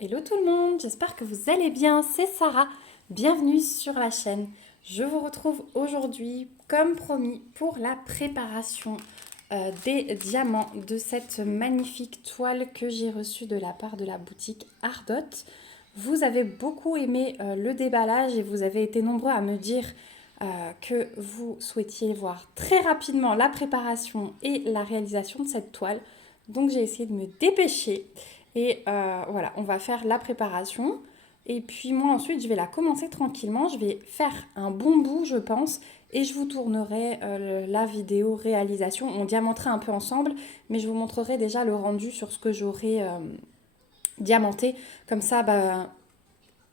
Hello tout le monde, j'espère que vous allez bien, c'est Sarah, bienvenue sur la chaîne. Je vous retrouve aujourd'hui, comme promis, pour la préparation des diamants de cette magnifique toile que j'ai reçue de la part de la boutique Ardot. Vous avez beaucoup aimé le déballage et vous avez été nombreux à me dire que vous souhaitiez voir très rapidement la préparation et la réalisation de cette toile. Donc j'ai essayé de me dépêcher. Et voilà, on va faire la préparation. Et puis moi ensuite, je vais la commencer tranquillement. Je vais faire un bon bout, je pense. Et je vous tournerai la vidéo réalisation. On diamantera un peu ensemble, mais je vous montrerai déjà le rendu sur ce que j'aurai diamanté. Comme ça,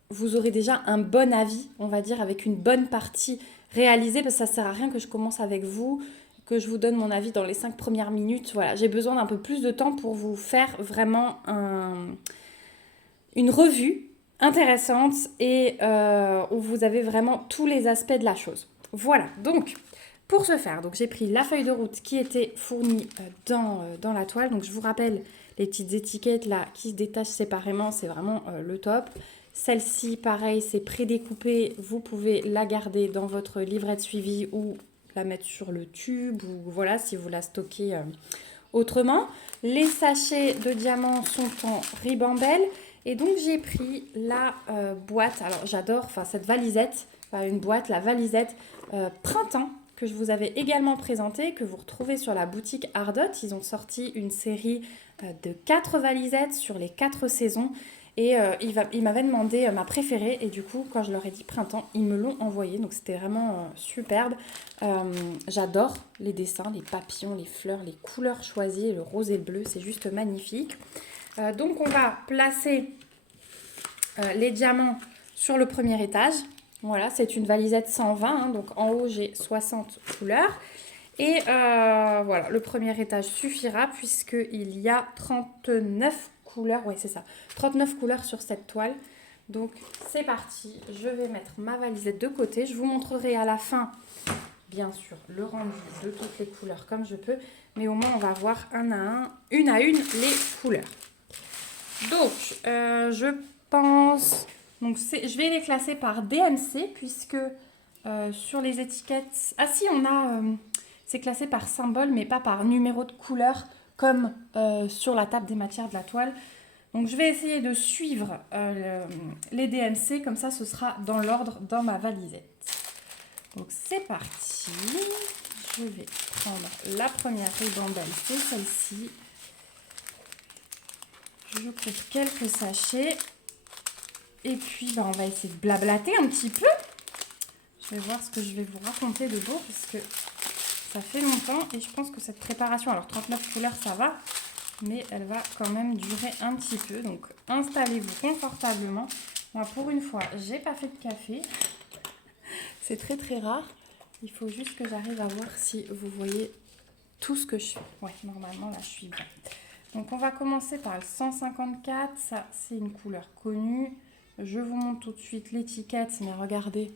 vous aurez déjà un bon avis, on va dire, avec une bonne partie réalisée. Parce que ça ne sert à rien que je commence avec vous, que je vous donne mon avis dans les 5 premières minutes. Voilà, j'ai besoin d'un peu plus de temps pour vous faire vraiment une revue intéressante et où vous avez vraiment tous les aspects de la chose. Voilà, donc pour ce faire, donc j'ai pris la feuille de route qui était fournie dans la toile. Donc je vous rappelle les petites étiquettes là qui se détachent séparément, c'est vraiment le top. Celle-ci, pareil, c'est prédécoupé. Vous pouvez la garder dans votre livret de suivi ou la mettre sur le tube ou voilà si vous la stockez autrement. Les sachets de diamants sont en ribambelle. Et donc j'ai pris la boîte, alors j'adore, cette valisette, une boîte, la valisette printemps que je vous avais également présentée, que vous retrouvez sur la boutique Ardot. Ils ont sorti une série de 4 valisettes sur les 4 saisons. Et il m'avait demandé ma préférée et du coup quand je leur ai dit printemps, ils me l'ont envoyée. Donc c'était vraiment superbe. J'adore les dessins, les papillons, les fleurs, les couleurs choisies, le rose et le bleu, c'est juste magnifique. Donc on va placer les diamants sur le premier étage. Voilà, c'est une valisette 120, hein, donc en haut j'ai 60 couleurs. Et voilà, le premier étage suffira puisqu'il y a 39 couleurs. Oui, c'est ça, 39 couleurs sur cette toile. Donc c'est parti, je vais mettre ma valisette de côté. Je vous montrerai à la fin, bien sûr, le rendu de toutes les couleurs comme je peux. Mais au moins on va voir une à une les couleurs. Donc, je pense... Donc, je vais les classer par DMC, puisque sur les étiquettes... Ah si, on a... c'est classé par symbole, mais pas par numéro de couleur, comme sur la table des matières de la toile. Donc, je vais essayer de suivre les DMC, comme ça, ce sera dans l'ordre dans ma valisette. Donc, c'est parti. Je vais prendre la première ribambelle, c'est celle-ci. Je coupe quelques sachets. Et puis, on va essayer de blablater un petit peu. Je vais voir ce que je vais vous raconter de beau, puisque ça fait longtemps. Et je pense que cette préparation, alors 39 couleurs, ça va. Mais elle va quand même durer un petit peu. Donc, installez-vous confortablement. Moi, pour une fois, j'ai pas fait de café. C'est très, très rare. Il faut juste que j'arrive à voir si vous voyez tout ce que je fais. Ouais, normalement, là, je suis bien. Donc on va commencer par le 154, ça c'est une couleur connue. Je vous montre tout de suite l'étiquette, mais regardez,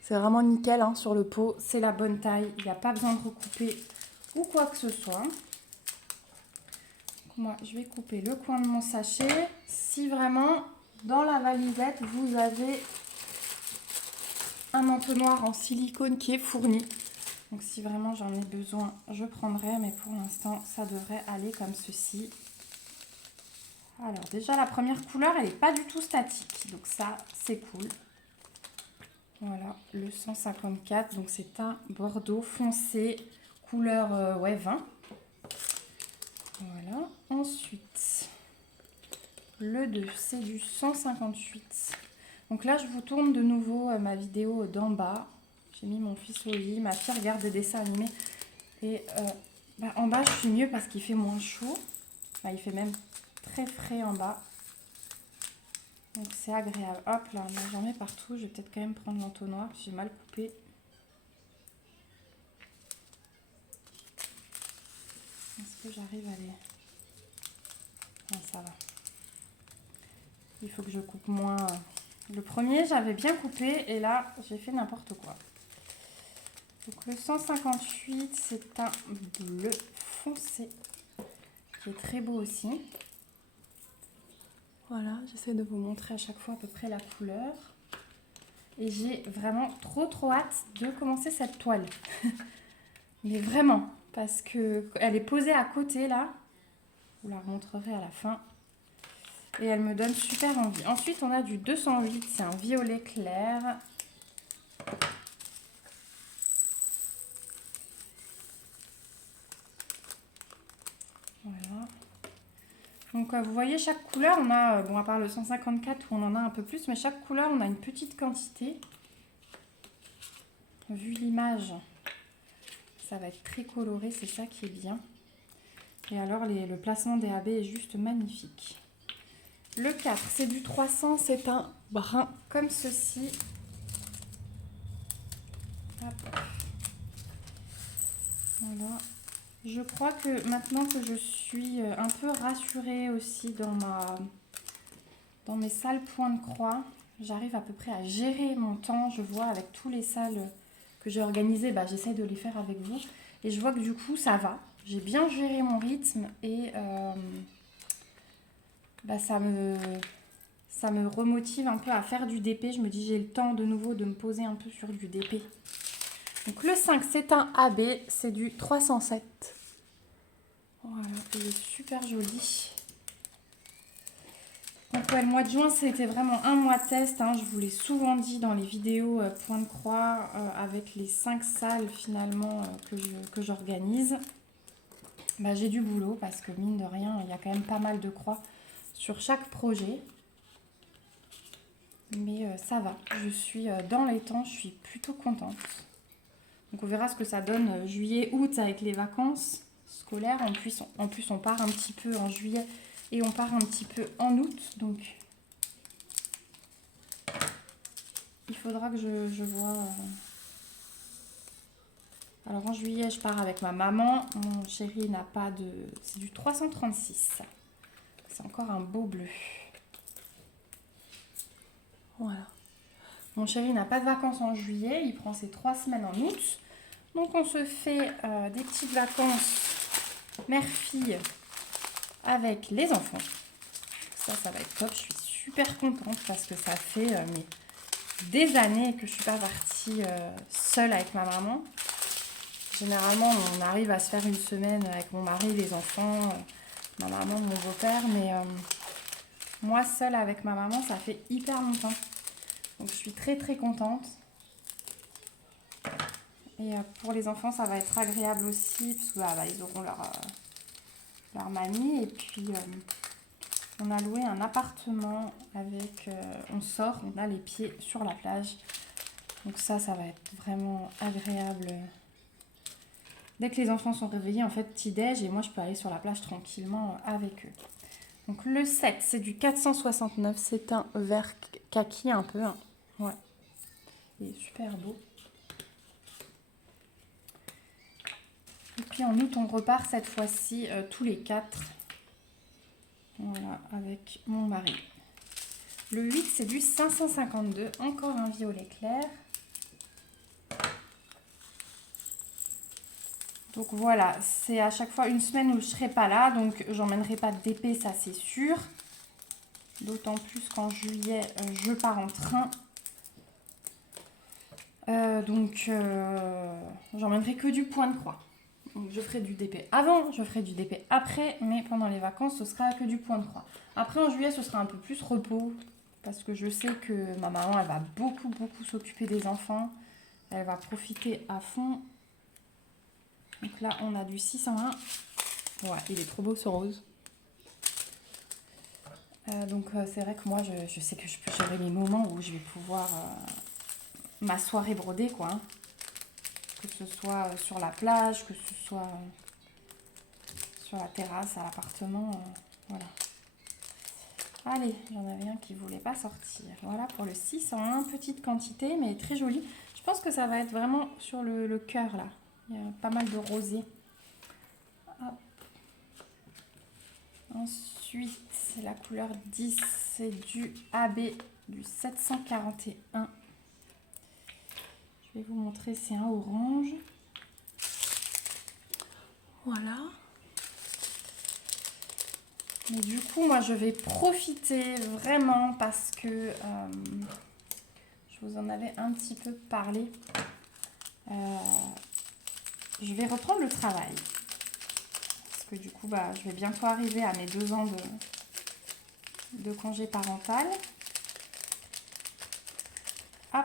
c'est vraiment nickel hein, sur le pot, c'est la bonne taille, il n'y a pas besoin de recouper ou quoi que ce soit. Donc, moi je vais couper le coin de mon sachet. Si vraiment dans la valisette vous avez un entonnoir en silicone qui est fourni, donc si vraiment j'en ai besoin, je prendrai, mais pour l'instant ça devrait aller comme ceci. Alors déjà la première couleur elle n'est pas du tout statique, donc ça c'est cool. Voilà le 154, donc c'est un bordeaux foncé couleur 20. Voilà, ensuite le 2 c'est du 158. Donc là je vous tourne de nouveau ma vidéo d'en bas. J'ai mis mon fils au lit, ma fille regarde des dessins animés et en bas je suis mieux parce qu'il fait moins chaud. Il fait même très frais en bas. Donc c'est agréable. Hop là, j'en mets partout. Je vais peut-être quand même prendre l'entonnoir. J'ai mal coupé. Est-ce que j'arrive à les... Non, ça va. Il faut que je coupe moins. Le premier, j'avais bien coupé. Et là, j'ai fait n'importe quoi. Donc le 158, c'est un bleu foncé. Qui est très beau aussi. Voilà, j'essaie de vous montrer à chaque fois à peu près la couleur. Et j'ai vraiment trop hâte de commencer cette toile. Mais vraiment, parce qu'elle est posée à côté là. Je vous la remontrerai à la fin. Et elle me donne super envie. Ensuite, on a du 208, c'est un violet clair. Voilà. Donc vous voyez, chaque couleur, on a, bon à part le 154 où on en a un peu plus, mais chaque couleur, on a une petite quantité. Vu l'image, ça va être très coloré, c'est ça qui est bien. Et alors, le placement des AB est juste magnifique. Le 4, c'est du 300, c'est un brun comme ceci. Hop. Voilà. Je crois que maintenant que je suis un peu rassurée aussi dans mes salles points de croix, j'arrive à peu près à gérer mon temps. Je vois avec tous les salles que j'ai organisées, bah, j'essaie de les faire avec vous. Et je vois que du coup, ça va. J'ai bien géré mon rythme et bah, ça me remotive un peu à faire du DP. Je me dis, j'ai le temps de nouveau de me poser un peu sur du DP. Donc le 5, c'est un AB, c'est du 307. Voilà, il est super joli. Donc ouais, le mois de juin, c'était vraiment un mois test. Hein. Je vous l'ai souvent dit dans les vidéos point de croix avec les 5 salles finalement que j'organise. Bah, j'ai du boulot parce que mine de rien, il y a quand même pas mal de croix sur chaque projet. Mais ça va, je suis dans les temps, je suis plutôt contente. Donc on verra ce que ça donne juillet, août avec les vacances scolaires. En plus, on part un petit peu en juillet et on part un petit peu en août. Donc il faudra que je vois. Alors en juillet, je pars avec ma maman. Mon chéri n'a pas de... C'est du 336. C'est encore un beau bleu. Voilà. Mon chéri n'a pas de vacances en juillet. Il prend ses 3 semaines en août. Donc on se fait des petites vacances mère-fille avec les enfants. Ça va être top. Je suis super contente parce que ça fait des années que je suis pas partie seule avec ma maman. Généralement, on arrive à se faire une semaine avec mon mari, les enfants, ma maman, mon beau-père. Mais moi, seule avec ma maman, ça fait hyper longtemps. Donc je suis très contente. Et pour les enfants, ça va être agréable aussi, parce que bah, ils auront leur mamie. Et puis, on a loué un appartement avec... on sort, on a les pieds sur la plage. Donc ça va être vraiment agréable. Dès que les enfants sont réveillés, en fait, petit-déj, et moi, je peux aller sur la plage tranquillement avec eux. Donc le 7, c'est du 469. C'est un vert kaki un peu. Hein. Ouais, il est super beau. Et puis en août, on repart cette fois-ci tous les 4. Voilà, avec mon mari. Le 8, c'est du 552. Encore un violet clair. Donc voilà, c'est à chaque fois une semaine où je ne serai pas là. Donc j'emmènerai pas de DP, ça c'est sûr. D'autant plus qu'en juillet, je pars en train. Donc j'emmènerai que du point de croix. Donc je ferai du DP avant, je ferai du DP après, mais pendant les vacances, ce sera que du point de croix. Après, en juillet, ce sera un peu plus repos, parce que je sais que ma maman, elle va beaucoup s'occuper des enfants. Elle va profiter à fond. Donc là, on a du 601. Ouais, il est trop beau ce rose. Donc c'est vrai que moi, je sais que j'aurai les moments où je vais pouvoir m'asseoir et broder, quoi. Hein. Que ce soit sur la plage, que ce soit sur la terrasse, à l'appartement, voilà. Allez, j'en avais un qui ne voulait pas sortir. Voilà pour le 601, petite quantité, mais très jolie. Je pense que ça va être vraiment sur le cœur, là. Il y a pas mal de rosé. Hop. Ensuite, c'est la couleur 10, c'est du AB, du 741. Je vais vous montrer, c'est un orange. Voilà. Mais du coup, moi, je vais profiter vraiment parce que je vous en avais un petit peu parlé. Je vais reprendre le travail. Parce que du coup, je vais bientôt arriver à mes 2 ans de congé parental. Hop.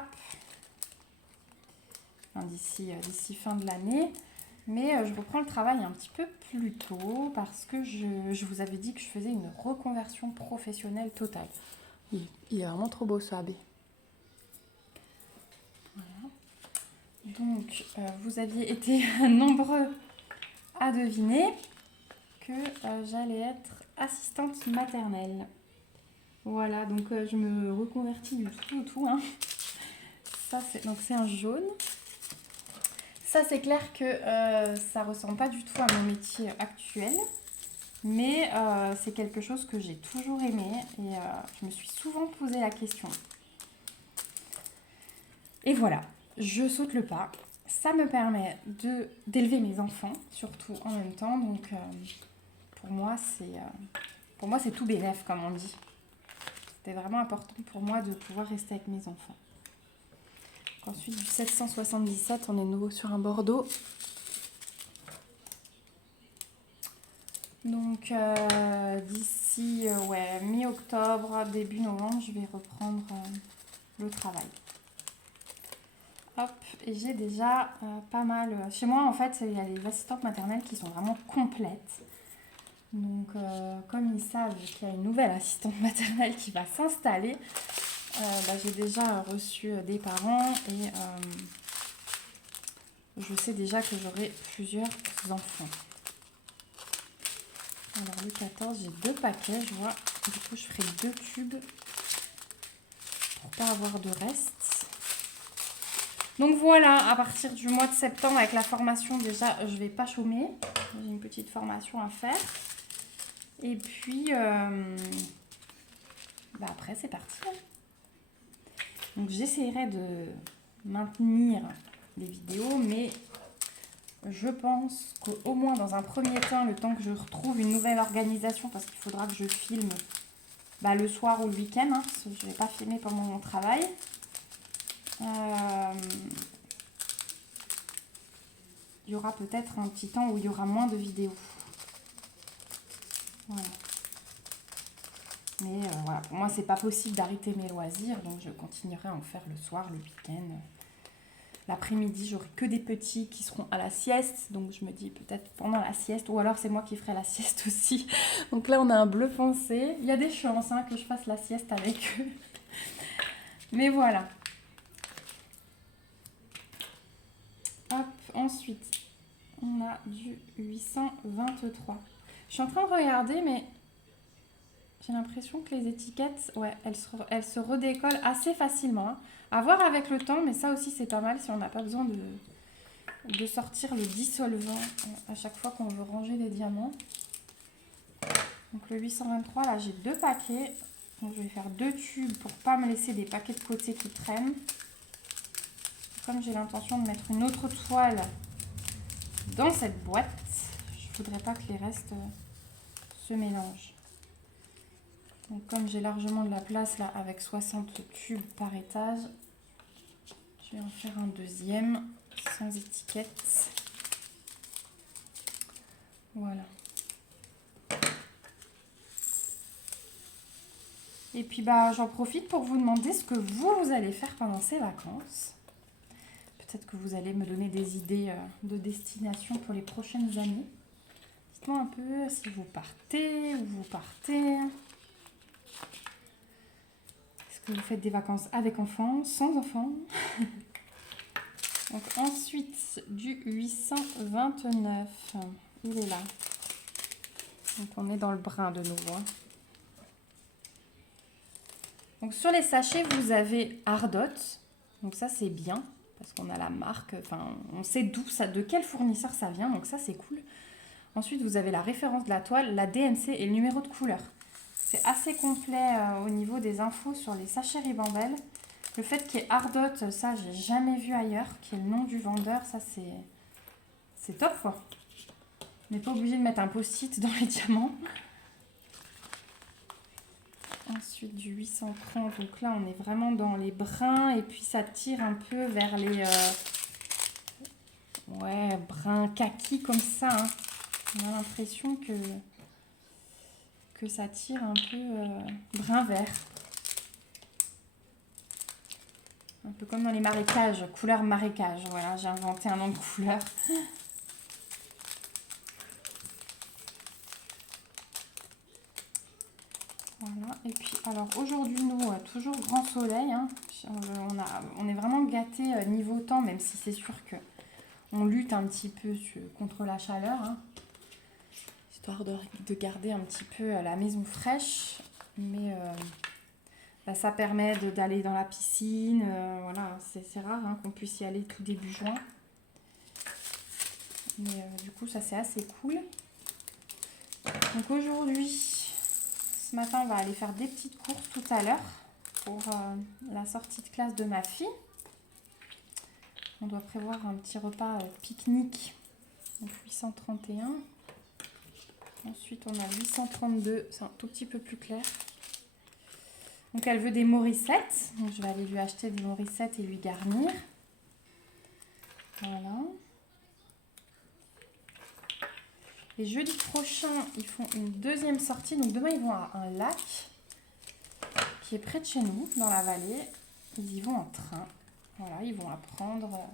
Enfin, d'ici fin de l'année. Mais je reprends le travail un petit peu plus tôt parce que je vous avais dit que je faisais une reconversion professionnelle totale. Il est vraiment trop beau ce AB. Voilà. Donc, vous aviez été nombreux à deviner que j'allais être assistante maternelle. Voilà, donc je me reconvertis du tout au tout. Hein. Donc c'est un jaune. Ça, c'est clair que ça ne ressemble pas du tout à mon métier actuel. Mais c'est quelque chose que j'ai toujours aimé et je me suis souvent posé la question. Et voilà, je saute le pas. Ça me permet d'élever mes enfants, surtout en même temps. Donc pour moi, c'est tout bénef, comme on dit. C'était vraiment important pour moi de pouvoir rester avec mes enfants. Ensuite, du 777, on est nouveau sur un Bordeaux. Donc, d'ici mi-octobre, début novembre, je vais reprendre le travail. Hop, et j'ai déjà pas mal... Chez moi, en fait, il y a les assistantes maternelles qui sont vraiment complètes. Donc, comme ils savent qu'il y a une nouvelle assistante maternelle qui va s'installer, j'ai déjà reçu des parents et je sais déjà que j'aurai plusieurs enfants. Alors, le 14, j'ai 2 paquets, je vois. Du coup, je ferai 2 tubes pour pas avoir de reste. Donc voilà, à partir du mois de septembre, avec la formation, déjà, je vais pas chômer. J'ai une petite formation à faire. Et puis, après, c'est parti. Donc, j'essaierai de maintenir les vidéos, mais je pense qu'au moins dans un premier temps, le temps que je retrouve une nouvelle organisation, parce qu'il faudra que je filme le soir ou le week-end, hein, parce que je ne vais pas filmer pendant mon travail. Il y aura peut-être un petit temps où il y aura moins de vidéos. Voilà. Mais voilà, pour moi, c'est pas possible d'arrêter mes loisirs, donc je continuerai à en faire le soir, le week-end. L'après-midi, j'aurai que des petits qui seront à la sieste, donc je me dis peut-être pendant la sieste, ou alors c'est moi qui ferai la sieste aussi. Donc là, on a un bleu foncé. Il y a des chances que je fasse la sieste avec eux. Mais voilà. Hop, ensuite, on a du 823. Je suis en train de regarder, mais j'ai l'impression que les étiquettes, elles se redécollent assez facilement. Hein. À voir avec le temps, mais ça aussi c'est pas mal si on n'a pas besoin de sortir le dissolvant à chaque fois qu'on veut ranger les diamants. Donc le 823, là j'ai 2 paquets. Donc je vais faire 2 tubes pour pas me laisser des paquets de côté qui traînent. Comme j'ai l'intention de mettre une autre toile dans cette boîte, je voudrais pas que les restes se mélangent. Donc comme j'ai largement de la place là avec 60 tubes par étage, je vais en faire un deuxième sans étiquette. Voilà. Et puis j'en profite pour vous demander ce que vous allez faire pendant ces vacances. Peut-être que vous allez me donner des idées de destination pour les prochaines années. Dites-moi un peu si vous partez, où vous partez. Est-ce que vous faites des vacances avec enfants, sans enfants? Donc ensuite, du 829. Il est là. Donc on est dans le brun de nouveau. Hein. Donc sur les sachets, vous avez Ardot. Donc ça, c'est bien. Parce qu'on a la marque. Enfin, on sait de quel fournisseur ça vient. Donc ça, c'est cool. Ensuite, vous avez la référence de la toile, la DMC et le numéro de couleur. C'est assez complet au niveau des infos sur les sachets Ribambelle. Le fait qu'il y ait Ardot, ça, j'ai jamais vu ailleurs. Qu'il y ait le nom du vendeur, ça, c'est top, quoi. On n'est pas obligé de mettre un post-it dans les diamants. Ensuite du 830, donc là on est vraiment dans les bruns et puis ça tire un peu vers les bruns kaki comme ça. Hein. On a l'impression que ça tire un peu brun vert. Un peu comme dans les marécages, couleur marécage. Voilà, j'ai inventé un nom de couleur. Voilà, et puis alors aujourd'hui nous, toujours grand soleil, hein. On est vraiment gâtés niveau temps, même si c'est sûr que on lutte un petit peu contre la chaleur, hein, histoire de garder un petit peu la maison fraîche, mais ça permet d'aller dans la piscine, voilà, c'est rare hein, qu'on puisse y aller tout début juin, mais du coup ça c'est assez cool. Donc aujourd'hui, ce matin, on va aller faire des petites courses tout à l'heure pour la sortie de classe de ma fille. On doit prévoir un petit repas pique-nique, donc 831. Ensuite, on a 832, c'est un tout petit peu plus clair. Donc, elle veut des morissettes. Donc, je vais aller lui acheter des morissettes et lui garnir. Voilà. Et jeudi prochain, ils font une deuxième sortie. Donc demain, ils vont à un lac qui est près de chez nous, dans la vallée. Ils y vont en train. Voilà, ils vont apprendre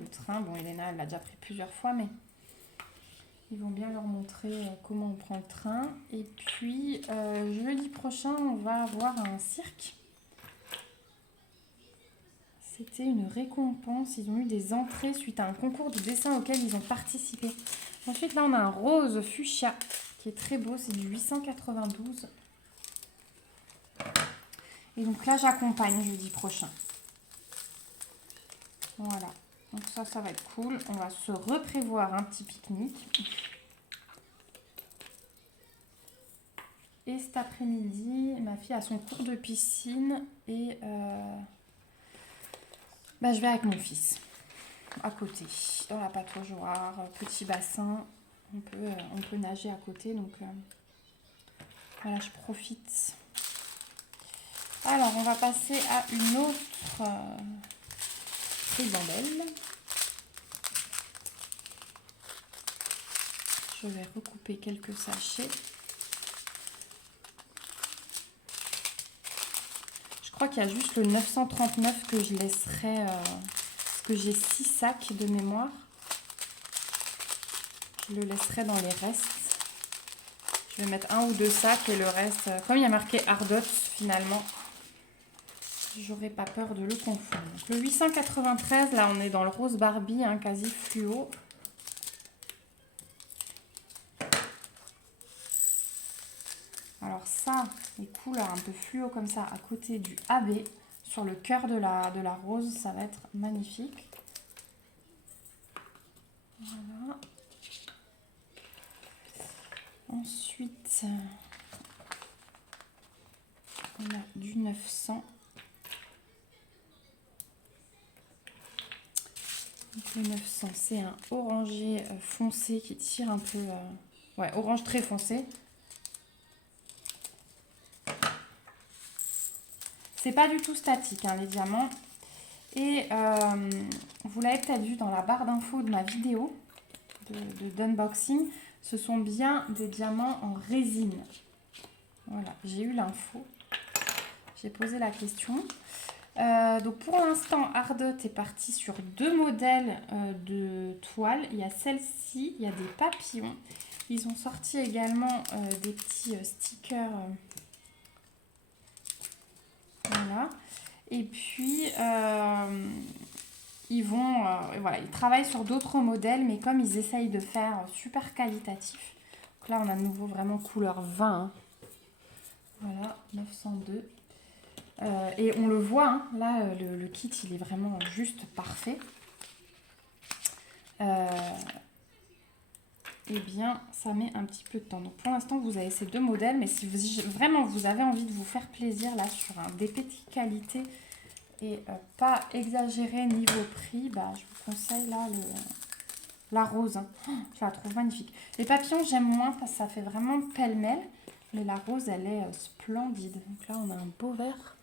le train. Bon, Elena, elle l'a déjà pris plusieurs fois, mais ils vont bien leur montrer comment on prend le train. Et puis, jeudi prochain, on va avoir un cirque. C'était une récompense. Ils ont eu des entrées suite à un concours de dessin auquel ils ont participé. Ensuite, là, on a un rose fuchsia qui est très beau. C'est du 892. Et donc là, j'accompagne jeudi prochain. Voilà. Donc ça va être cool. On va se reprévoir un petit pique-nique. Et cet après-midi, ma fille a son cours de piscine et je vais avec mon fils à côté, dans la pataugeoire, petit bassin. On peut nager à côté, donc voilà, je profite. Alors, on va passer à une autre ribambelle. Je vais recouper quelques sachets. Je crois qu'il y a juste le 939 que je laisserai, parce que j'ai 6 sacs de mémoire. Je le laisserai dans les restes. Je vais mettre 1 ou 2 sacs et le reste, comme il y a marqué Ardot finalement, j'aurais pas peur de le confondre. Donc, le 893, là on est dans le rose Barbie, hein, quasi fluo. Alors ça, les couleurs un peu fluo comme ça, à côté du AB, sur le cœur de la rose, ça va être magnifique. Voilà. Ensuite, on a du 900. Donc le 900, c'est un orangé foncé qui tire un peu... orange très foncé. C'est pas du tout statique, hein, les diamants. Et vous l'avez peut-être vu dans la barre d'infos de ma vidéo d'unboxing. Ce sont bien des diamants en résine. Voilà, j'ai eu l'info. J'ai posé la question. Donc pour l'instant, Ardot est parti sur 2 modèles de toile. Il y a celle-ci, il y a des papillons. Ils ont sorti également des petits stickers. Voilà. Et puis, ils travaillent sur d'autres modèles, mais comme ils essayent de faire super qualitatif. Donc là, on a de nouveau vraiment couleur vin. Hein. Voilà, 902. Et on le voit, hein, là, le kit, il est vraiment juste parfait. Eh bien, ça met un petit peu de temps. Donc, pour l'instant, vous avez ces 2 modèles. Mais si vraiment vous avez envie de vous faire plaisir, là, sur un des petits qualités et pas exagéré niveau prix, je vous conseille, là, la rose. Hein. Je la trouve magnifique. Les papillons, j'aime moins parce que ça fait vraiment pêle-mêle. Et la rose, elle est splendide. Donc là, on a un beau vert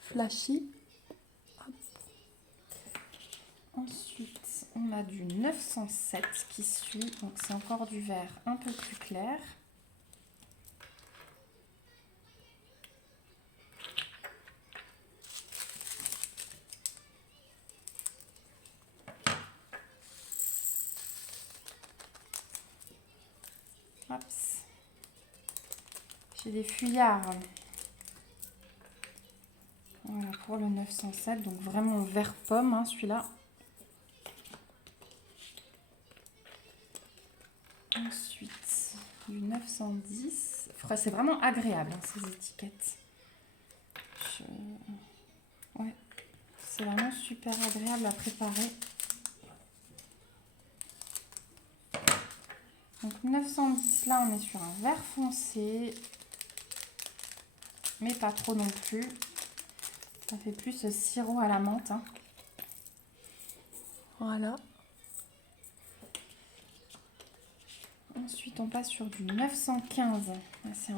flashy. Hop. Ensuite, on a du 907 qui suit. Donc c'est encore du vert un peu plus clair. Hop. J'ai des fuyards. Voilà pour le 907, donc vraiment vert pomme, hein, celui-là. Ensuite, du 910. C'est vraiment agréable, hein, ces étiquettes. Ouais, c'est vraiment super agréable à préparer. Donc 910, là, on est sur un vert foncé. Mais pas trop non plus. Ça fait plus sirop à la menthe. Hein. Voilà. Ensuite, on passe sur du 915. C'est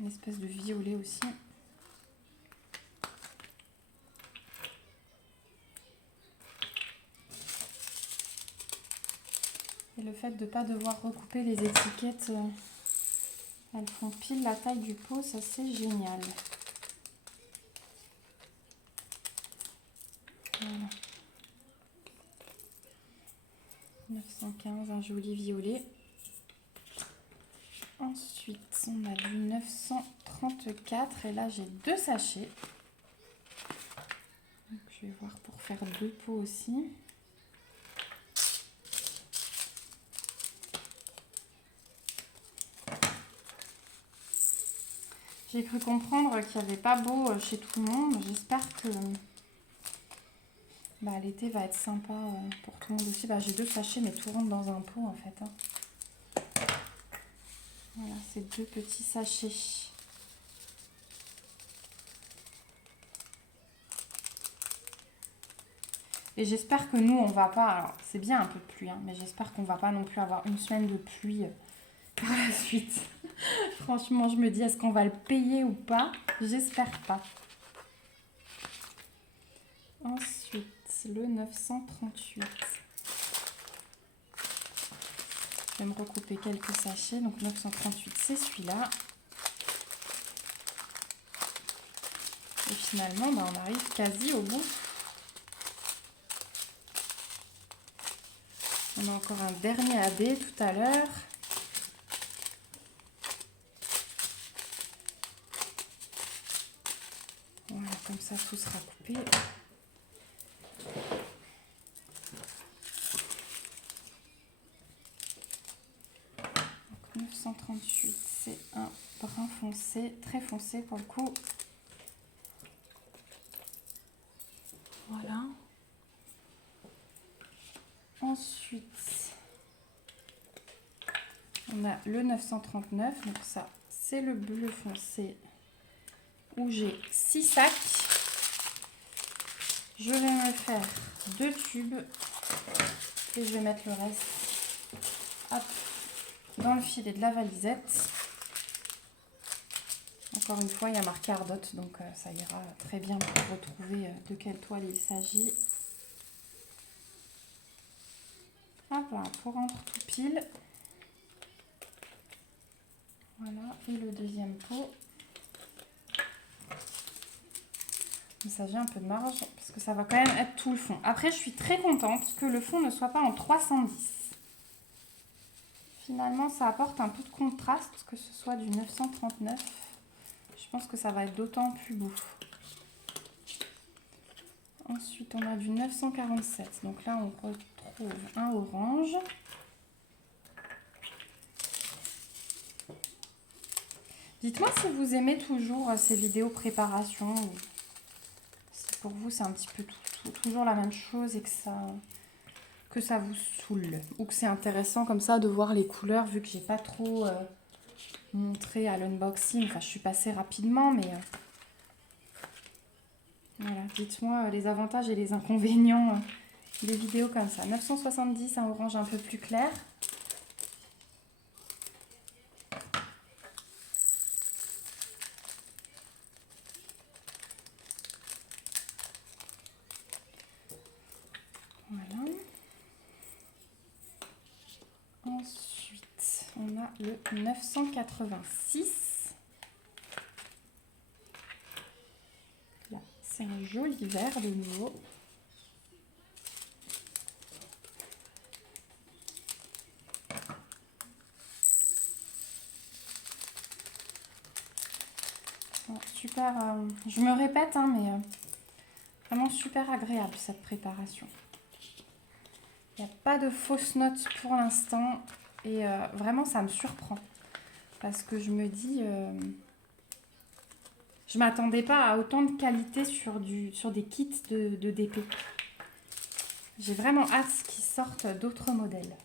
une espèce de violet aussi. Et le fait de ne pas devoir recouper les étiquettes, elles font pile la taille du pot, ça c'est génial. Voilà. 915, un joli violet. Ensuite, on a du 934 et là j'ai 2 sachets. Donc, je vais voir pour faire 2 pots aussi. J'ai cru comprendre qu'il n'y avait pas beau chez tout le monde. J'espère que l'été va être sympa pour tout le monde aussi. J'ai 2 sachets mais tout rentre dans un pot en fait. Hein. Voilà, c'est 2 petits sachets. Et j'espère que nous, on va pas... Alors, c'est bien un peu de pluie, hein, mais j'espère qu'on va pas non plus avoir une semaine de pluie par la suite. Franchement, je me dis, est-ce qu'on va le payer ou pas? J'espère pas. Ensuite, le 938. Je vais me recouper quelques sachets. Donc 938, c'est celui-là. Et finalement, on arrive quasi au bout. On a encore un dernier AD tout à l'heure. Voilà, comme ça, tout sera coupé. Donc 938, c'est un brun foncé, très foncé pour le coup. Voilà. Ensuite, on a le 939. Donc ça, c'est le bleu foncé où j'ai 6 sacs. Je vais me faire 2 tubes et je vais mettre le reste dans le filet de la valisette. Encore une fois, il y a marqué Ardot, donc ça ira très bien pour retrouver de quelle toile il s'agit. Hop là, pour rentrer tout pile. Voilà, et le deuxième pot. Ça j'ai un peu de marge parce que ça va quand même être tout le fond. Après, je suis très contente que le fond ne soit pas en 310. Finalement, ça apporte un peu de contraste, que ce soit du 939. Je pense que ça va être d'autant plus beau. Ensuite, on a du 947. Donc là, on retrouve un orange. Dites-moi si vous aimez toujours ces vidéos préparation. Si pour vous, c'est un petit peu toujours la même chose et que ça vous saoule. Ou que c'est intéressant comme ça de voir les couleurs, vu que j'ai pas trop montré à l'unboxing. Enfin, je suis passée rapidement, mais... Voilà, dites-moi les avantages et les inconvénients des vidéos comme ça. 970, un orange un peu plus clair. Ensuite, on a le 986. Là, c'est un joli vert de nouveau. Bon, super, je me répète, hein, mais vraiment super agréable cette préparation. Il n'y a pas de fausses notes pour l'instant et vraiment ça me surprend parce que je me dis, je m'attendais pas à autant de qualité sur des kits de DP. J'ai vraiment hâte qu'ils sortent d'autres modèles.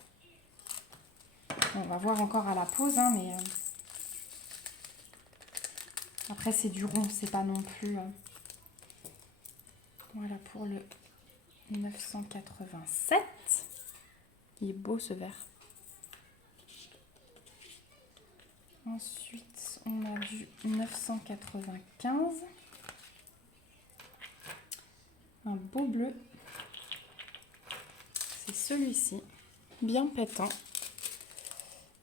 On va voir encore à la pause, hein, mais après c'est du rond, c'est pas non plus. Voilà pour le 987. Il est beau ce vert. Ensuite, on a du 995. Un beau bleu. C'est celui-ci, bien pétant.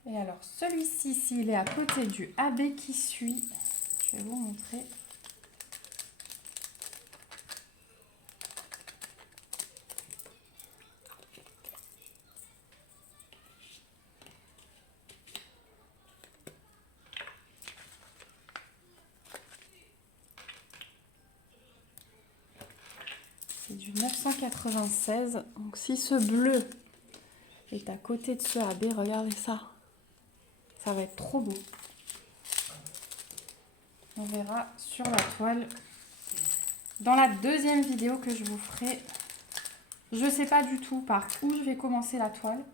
Et alors, celui-ci, s'il est à côté du AB qui suit, je vais vous montrer. C'est du 996. Donc si ce bleu est à côté de ce AB, regardez ça. Ça va être trop beau. On verra sur la toile dans la deuxième vidéo que je vous ferai. Je ne sais pas du tout par où je vais commencer la toile.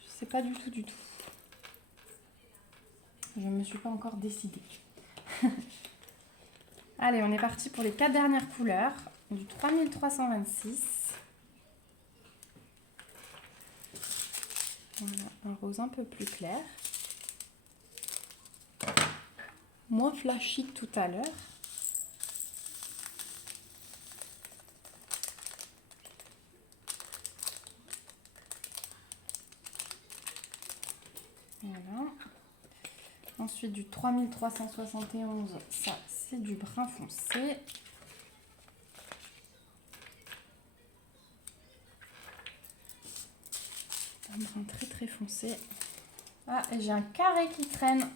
Je ne sais pas du tout. Je ne me suis pas encore décidée. Allez, on est parti pour les 4 dernières couleurs. Du 3326. Voilà, un rose un peu plus clair. Moins flashy que tout à l'heure. Voilà. Ensuite du 3371, ça c'est du brun foncé. Un brun très foncé. Ah, et j'ai un carré qui traîne.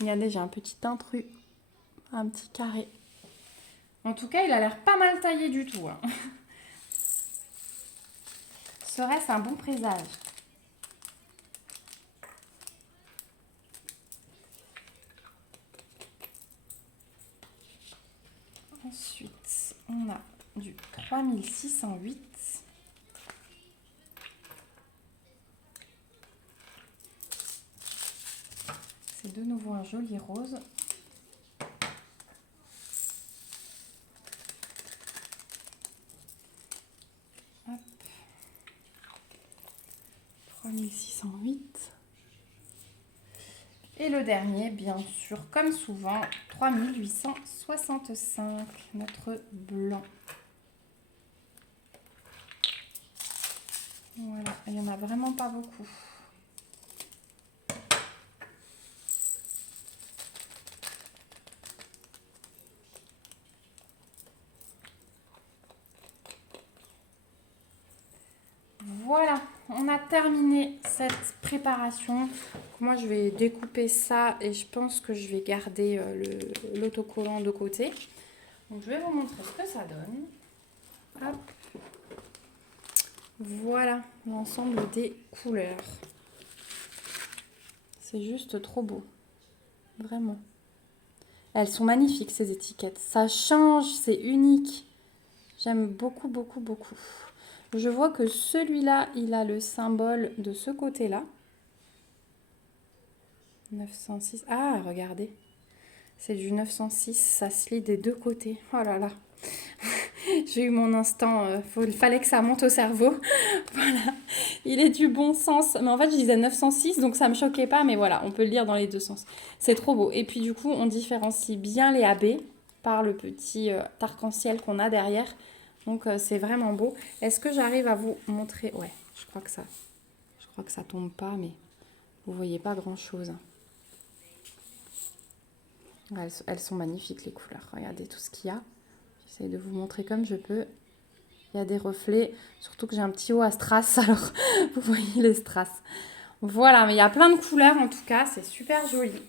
Regardez, j'ai un petit intrus. Un petit carré. En tout cas, il a l'air pas mal taillé du tout. Hein. Serait-ce un bon présage? Ensuite, on a du 3608. C'est de nouveau un joli rose. Hop. 3608. Et le dernier, bien sûr, comme souvent, 3865, notre blanc. Voilà, il n'y en a vraiment pas beaucoup. Voilà, on a terminé cette préparation. Moi, je vais découper ça et je pense que je vais garder l'autocollant de côté. Donc, je vais vous montrer ce que ça donne. Hop. Voilà l'ensemble des couleurs. C'est juste trop beau. Vraiment. Elles sont magnifiques, ces étiquettes. Ça change, c'est unique. J'aime beaucoup. Je vois que celui-là, il a le symbole de ce côté-là. 906. Ah, regardez. C'est du 906. Ça se lit des deux côtés. Oh là là. J'ai eu mon instant. Il fallait que ça monte au cerveau. Voilà. Il est du bon sens. Mais en fait, je disais 906, donc ça me choquait pas. Mais voilà, on peut le lire dans les deux sens. C'est trop beau. Et puis du coup, on différencie bien les AB par le petit arc-en-ciel qu'on a derrière. Donc c'est vraiment beau. Est-ce que j'arrive à vous montrer? Ouais, je crois que ça. crois que ça tombe pas, mais vous voyez pas grand-chose. Elles sont magnifiques, les couleurs. Regardez tout ce qu'il y a. J'essaie de vous montrer comme je peux. Il y a des reflets, surtout que j'ai un petit haut à strass, alors vous voyez les strass. Voilà, mais il y a plein de couleurs en tout cas, c'est super joli.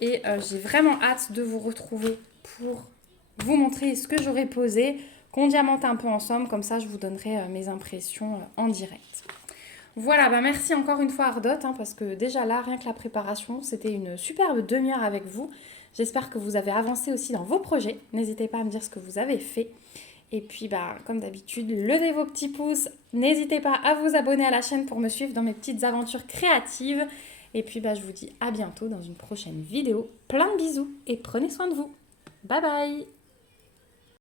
Et j'ai vraiment hâte de vous retrouver pour vous montrer ce que j'aurais posé, qu'on diamante un peu ensemble, comme ça je vous donnerai mes impressions en direct. Voilà, bah merci encore une fois Ardot, parce que déjà là, rien que la préparation, c'était une superbe demi-heure avec vous. J'espère que vous avez avancé aussi dans vos projets. N'hésitez pas à me dire ce que vous avez fait. Et puis, bah, comme d'habitude, levez vos petits pouces. N'hésitez pas à vous abonner à la chaîne pour me suivre dans mes petites aventures créatives. Et puis, bah, je vous dis à bientôt dans une prochaine vidéo. Plein de bisous et prenez soin de vous. Bye bye!